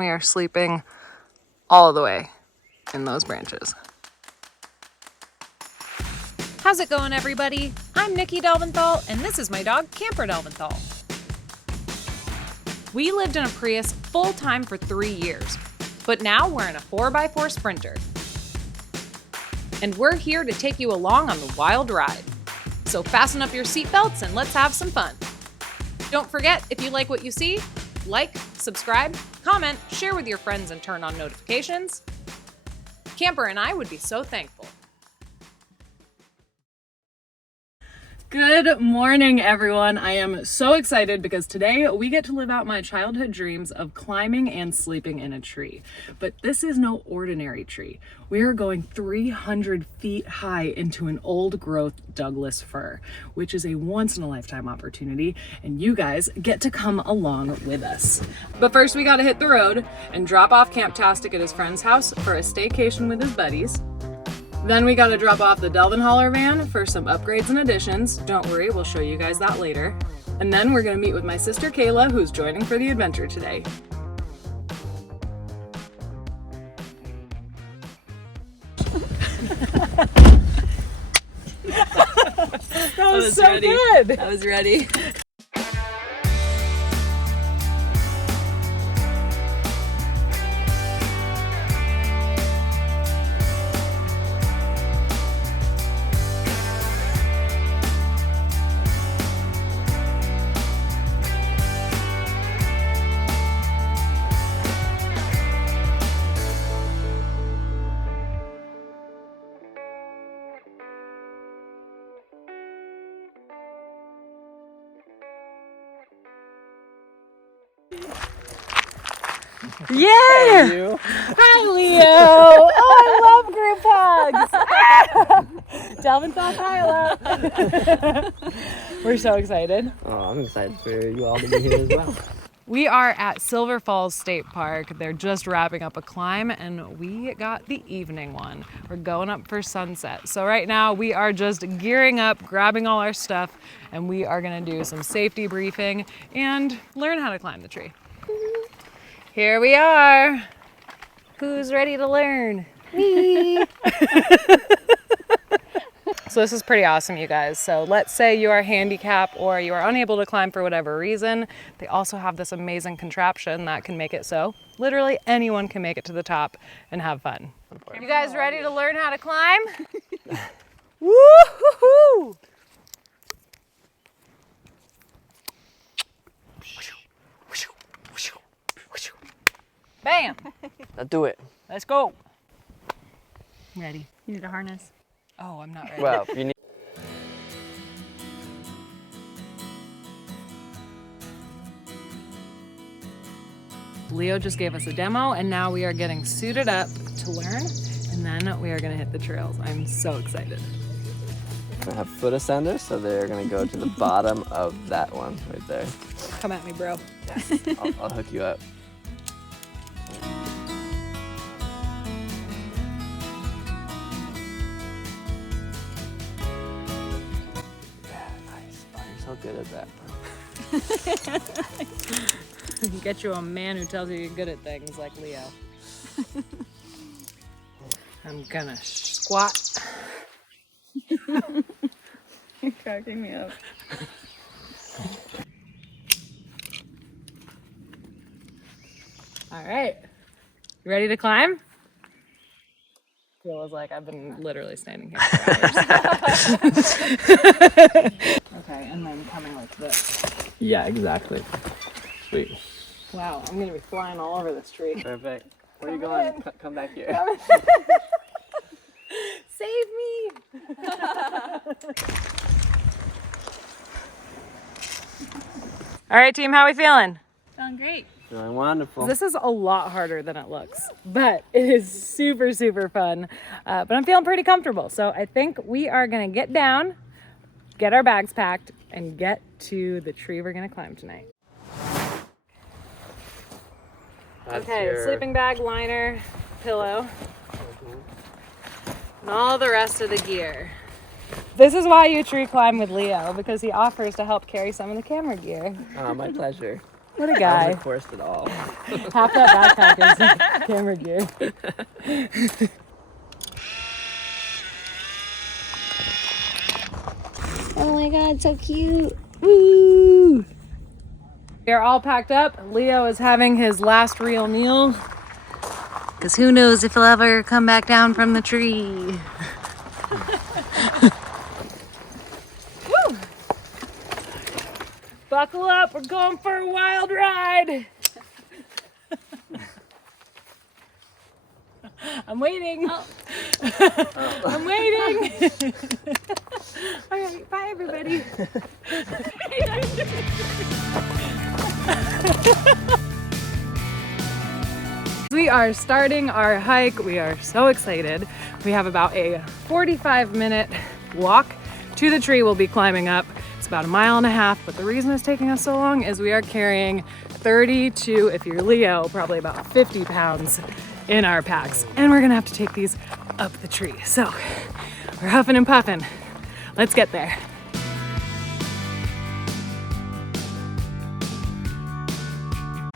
We are sleeping all the way in those branches. How's it going, everybody? I'm Nikki Delventhal, and this is my dog, Camper Delventhal. We lived in a Prius full-time for 3 years, but now we're in a 4x4 Sprinter. And we're here to take you along on the wild ride. So fasten up your seatbelts and let's have some fun. Don't forget, if you like what you see, like, subscribe, comment, share with your friends, and turn on notifications. Camper and I would be so thankful. Good morning, everyone. I am so excited because today we get to live out my childhood dreams of climbing and sleeping in a tree. But this is no ordinary tree. We are going 300 feet high into an old growth Douglas fir, which is a once in a lifetime opportunity, and you guys get to come along with us. But first we gotta hit the road and drop off Camptastic at his friend's house for a staycation with his buddies. Then we gotta drop off the Delvenhaler van for some upgrades and additions. Don't worry, we'll show you guys that later. And then we're gonna meet with my sister Kayla, who's joining for the adventure today. That was so ready. good! I was ready. Yeah! You? Hi, Leo! Oh, I love group hugs! Delventhal Kyla! We're so excited. Oh, I'm excited for you all to be here as well. We are at Silver Falls State Park. They're just wrapping up a climb and we got the evening one. We're going up for sunset. So right now we are just gearing up, grabbing all our stuff, and we are gonna do some safety briefing and learn how to climb the tree. Here we are. Who's ready to learn? Me. So this is pretty awesome, you guys. So let's say you are handicapped or you are unable to climb for whatever reason. They also have this amazing contraption that can make it so literally anyone can make it to the top and have fun. You guys ready to learn how to climb? Woo-hoo-hoo! Bam! Now do it. Let's go. Ready. You need a harness. Oh, I'm not ready. Well, you need. Leo just gave us a demo and now we are getting suited up to learn and then we are gonna hit the trails. I'm so excited. I have foot ascenders, so they're gonna go to the bottom of that one right there. Come at me, bro. I'll hook you up. So good at that. Get you a man who tells you you're good at things like Leo. I'm gonna squat. You're cracking me up. All right, you ready to climb? Feels like I've been literally standing here for hours. Okay, and then coming like this. Yeah, exactly. Sweet. Wow, I'm gonna be flying all over this tree. Perfect. Where are you going? Come back here. Save me! All right, team, how we feeling? Sound great. Feeling wonderful. This is a lot harder than it looks, but it is super, super fun. But I'm feeling pretty comfortable. So I think we are gonna get down, get our bags packed, and get to the tree we're gonna climb tonight. That's Okay, your- sleeping bag, liner, pillow, and all the rest of the gear. This is why you tree climb with Leo, because he offers to help carry some of the camera gear. My pleasure. What a I guy. wasn't forced at all. Half that backpack is camera gear. Oh my god, so cute. Woo! We are all packed up. Leo is having his last real meal. Because who knows if he'll ever come back down from the tree. Woo! Buckle up, we're going for a wild ride. I'm waiting. Oh. I'm waiting. All right, bye everybody. We are starting our hike. We are so excited. We have about a 45-minute walk to the tree we'll be climbing up. It's about 1.5 miles, but the reason it's taking us so long is we are carrying 30 to, if you're Leo, probably about 50 pounds in our packs. And we're gonna have to take these up the tree. So we're huffing and puffing. Let's get there.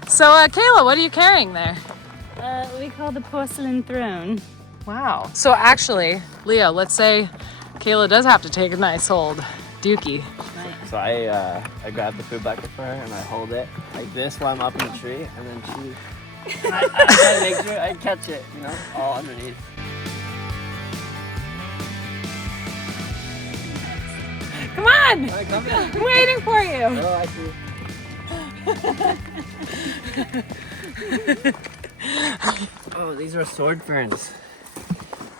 So Kayla, what are you carrying there? We call the porcelain throne. Wow. So actually, Leo, let's say Kayla does have to take a nice hold. Dookie. So I grab the food bucket for her and I hold it like this while I'm up in the tree, and then I try to make sure I catch it, you know, all underneath. Come on! Come in. I'm waiting for you. Oh, I see. Oh, these are sword ferns.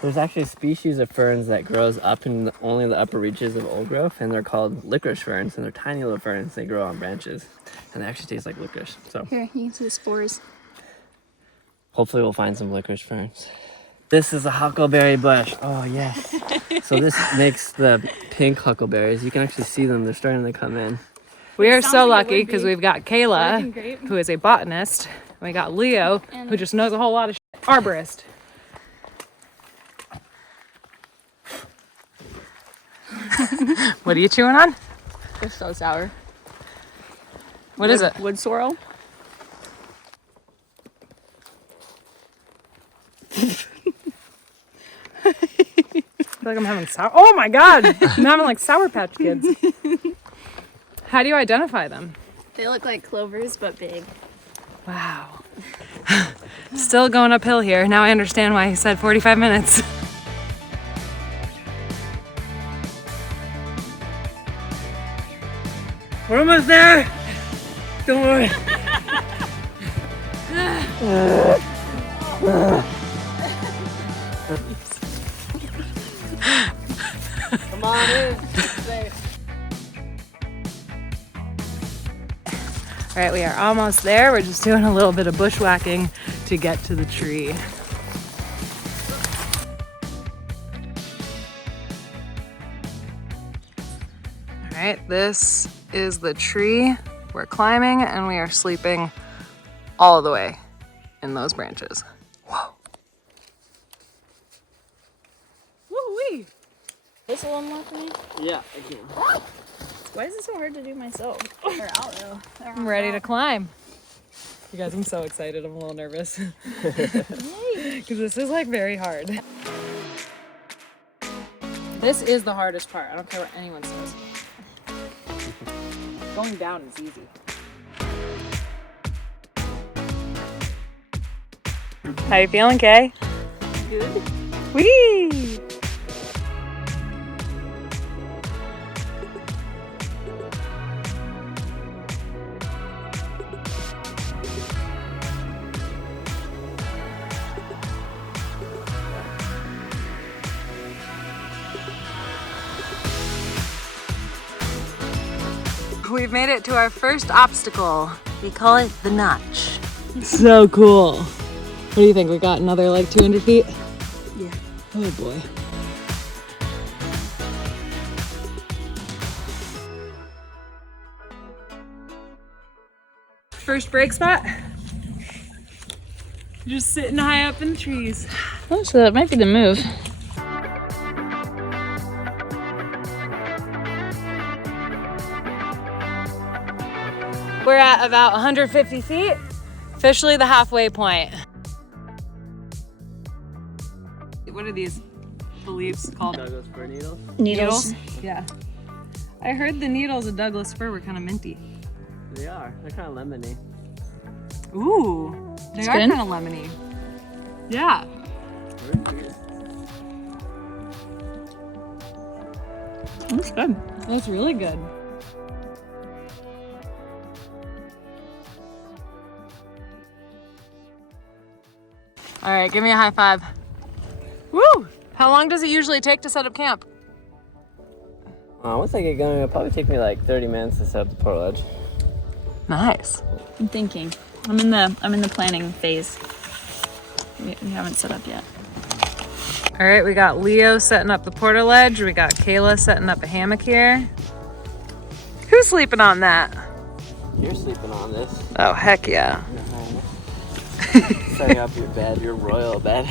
There's actually a species of ferns that grows up in only the upper reaches of old growth, and they're called licorice ferns, and they're tiny little ferns. They grow on branches, and they actually taste like licorice. So Here, you can see the spores. hopefully we'll find some licorice ferns. This is a huckleberry bush. Oh, yes. So this makes the pink huckleberries. You can actually see them. They're starting to come in. We are Sounds so like it lucky would because be. we've got Kayla, Working great. who is a botanist, and we got Leo, who just knows a whole lot of shit. Arborist. What are you chewing on? It's so sour. What is it? Wood sorrel. I feel like I'm having sour. Oh my god! I'm having like Sour Patch Kids. How do you identify them? They look like clovers, but big. Wow. Still going uphill here. Now I understand why he said 45 minutes. We're almost there. Don't worry. Come on in. All right, we are almost there. We're just doing a little bit of bushwhacking to get to the tree. All right, this is the tree we're climbing, and we are sleeping all the way in those branches. Whoa. Woo-wee. This one more for me? Yeah, I can. Why is it so hard to do myself? They're out though. I'm ready to climb. You guys, I'm so excited. I'm a little nervous. Because this is like very hard. This is the hardest part. I don't care what anyone says. Going down is easy. How you feeling, Kay? Good. Whee! We've made it to our first obstacle. We call it the notch. So cool. What do you think? We got another like 200 feet? Yeah. Oh boy. First break spot. Just sitting high up in the trees. Oh, so that might be the move. We're at at about 150 feet, officially the halfway point. What are these leaves called? Douglas fir needles. Needles. Yeah. I heard the needles of Douglas fir were kind of minty. They are. They're kind of lemony. Ooh, they It's are good? kind of lemony. Yeah. That's good. That's really good. All right, give me a high five. Woo! How long does it usually take to set up camp? Once I get going, it'll probably take me like 30 minutes to set up the portal edge. Nice. I'm thinking. I'm in the planning phase. We haven't set up yet. All right, we got Leo setting up the portal edge. We got Kayla setting up a hammock here. Who's sleeping on that? You're sleeping on this. Oh, heck yeah. Setting up your bed, your royal bed.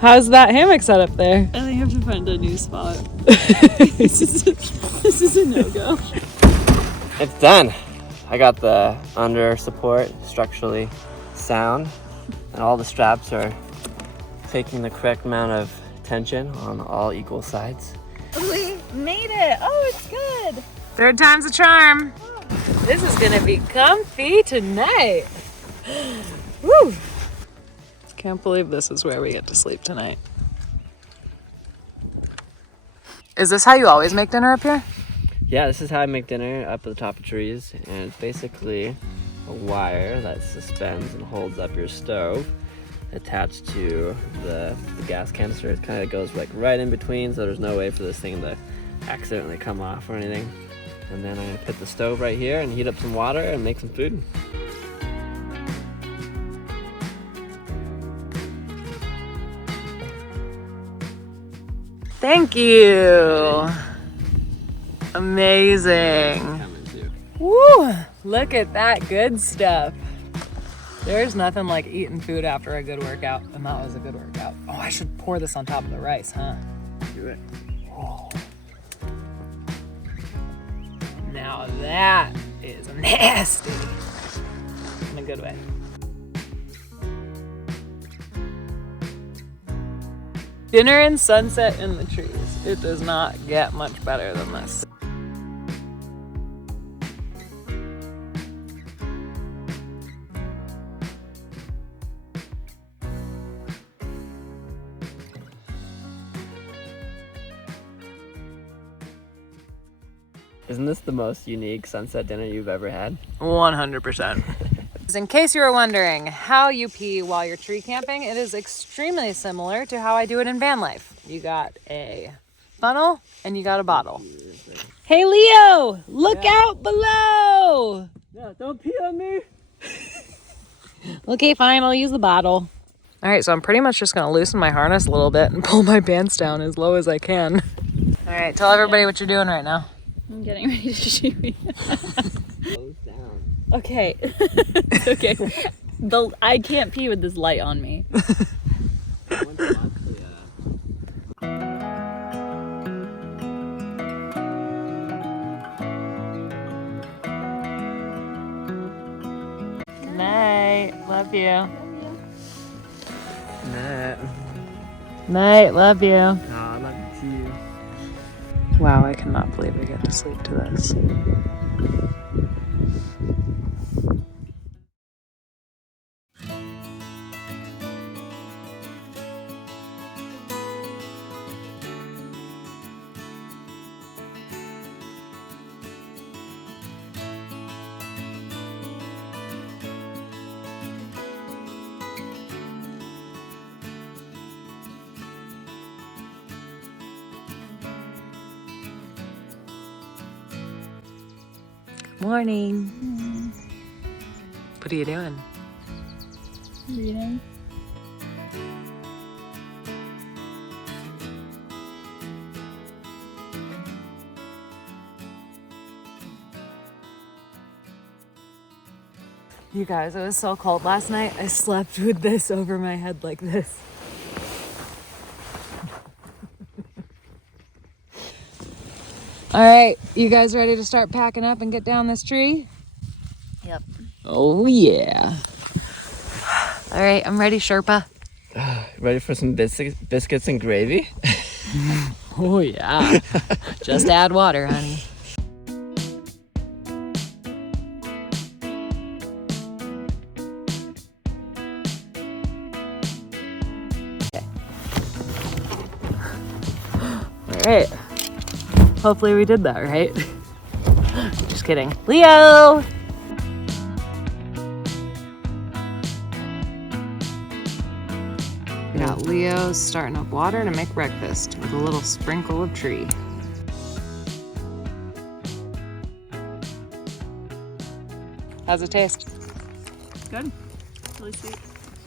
How's that hammock set up there? I think I have to find a new spot. This is a no-go. It's done. I got the under support structurally sound, and all the straps are taking the correct amount of tension on all equal sides. We made it. Oh, it's good. Third time's a charm. This is gonna be comfy tonight. Woo! Can't believe this is where we get to sleep tonight. Is this how you always make dinner up here? Yeah, this is how I make dinner up at the top of trees, and it's basically a wire that suspends and holds up your stove attached to the gas canister. It kind of goes like right in between, so there's no way for this thing to accidentally come off or anything. And then I'm gonna put the stove right here and heat up some water and make some food. Thank you. Amazing. Coming too. Woo! Look at that good stuff. There's nothing like eating food after a good workout, and that was a good workout. Oh, I should pour this on top of the rice, huh? Do it. Oh. Now that is nasty. In a good way. Dinner and sunset in the trees. It does not get much better than this. Isn't this the most unique sunset dinner you've ever had? 100%. In case you were wondering how you pee while you're tree camping, it is extremely similar to how I do it in van life. You got a funnel and you got a bottle. Hey Leo, look out below. Yeah, don't pee on me. Okay, fine, I'll use the bottle. All right, so I'm pretty much just gonna loosen my harness a little bit and pull my pants down as low as I can. All right, tell everybody what you're doing right now. I'm getting ready to shoot you. Close down. Okay. It's okay. I can't pee with this light on me. Good night, love you. Nah. Night, love you. No, I love you too. Wow, I cannot believe we get to sleep to this. Morning. What are you doing? Reading. You guys, it was so cold last night. I slept with this over my head like this. All right, you guys ready to start packing up and get down this tree? Yep. Oh yeah. All right, I'm ready, Sherpa. Ready for some biscuits and gravy? Oh yeah. Just add water, honey. All right. Hopefully we did that right. Just kidding. Leo! We got Leo starting up water to make breakfast with a little sprinkle of tree. How's it taste? Good. Really sweet.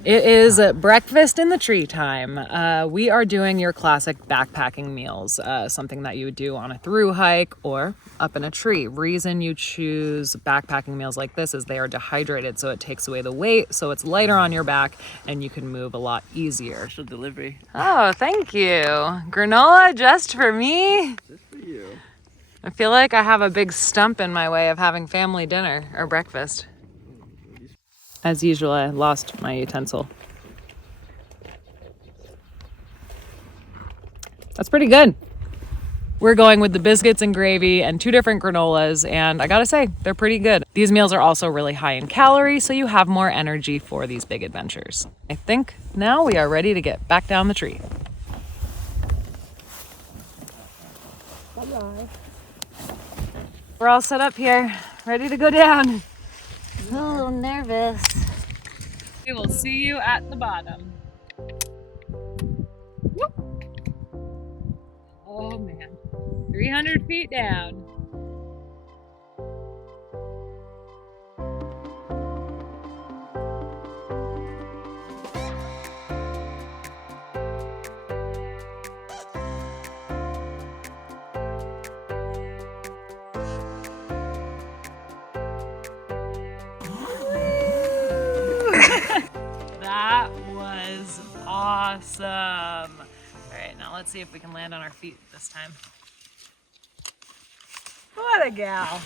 It is breakfast in the tree time. We are doing your classic backpacking meals, something that you would do on a through hike or up in a tree. Reason you choose backpacking meals like this is they are dehydrated, so it takes away the weight, so it's lighter on your back and you can move a lot easier. Special delivery. Oh, thank you. Granola just for me? Just for you. I feel like I have a big stump in my way of having family dinner or breakfast. As usual, I lost my utensil. That's pretty good. We're going with the biscuits and gravy and 2 different granolas, and I gotta say, they're pretty good. These meals are also really high in calories, so you have more energy for these big adventures. I think now we are ready to get back down the tree. Bye-bye. We're all set up here, ready to go down. I'm a little nervous. We will see you at the bottom. Whoop. Oh man, 300 feet down. That was awesome. All right, now let's see if we can land on our feet this time. What a gal.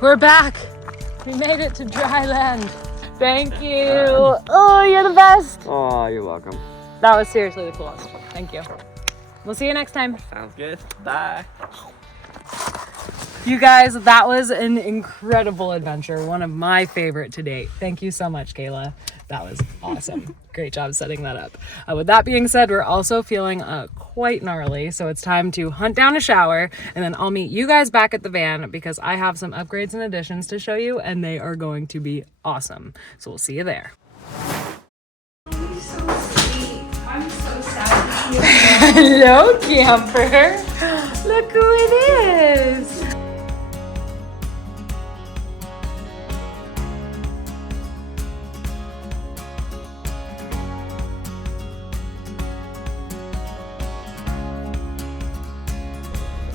We're back. We made it to dry land. Thank you. Oh, you're the best. Oh, you're welcome. That was seriously the coolest. Thank you. We'll see you next time. Sounds good. Bye. You guys, that was an incredible adventure. One of my favorite to date. Thank you so much, Kayla. That was awesome. Great job setting that up. With that being said, we're also feeling quite gnarly, so it's time to hunt down a shower, and then I'll meet you guys back at the van because I have some upgrades and additions to show you, and they are going to be awesome. So we'll see you there. Hello, camper. Look who it is.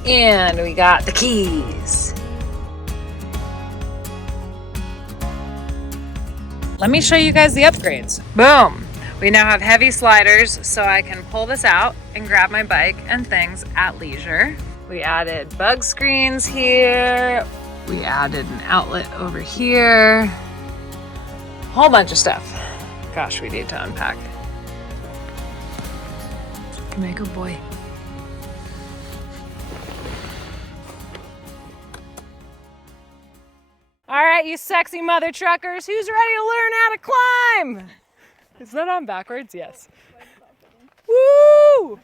And we got the keys. Let me show you guys the upgrades. Boom. We now have heavy sliders, so I can pull this out and grab my bike and things at leisure. We added bug screens here. We added an outlet over here. A whole bunch of stuff. Gosh, we need to unpack. Come here, good boy. All right, you sexy mother truckers, who's ready to learn how to climb? Is that on backwards? Yes. Woo!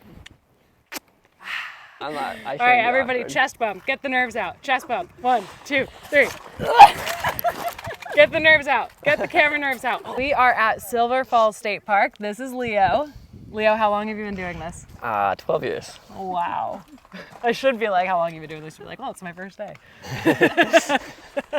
I'm not. All right, everybody, chest bump. Get the nerves out. Chest bump. 1, 2, 3. Get the nerves out. Get the camera nerves out. We are at Silver Falls State Park. This is Leo. Leo, how long have you been doing this? 12 years. Wow. I should be like, how long have you been doing this? You're like, well, it's my first day.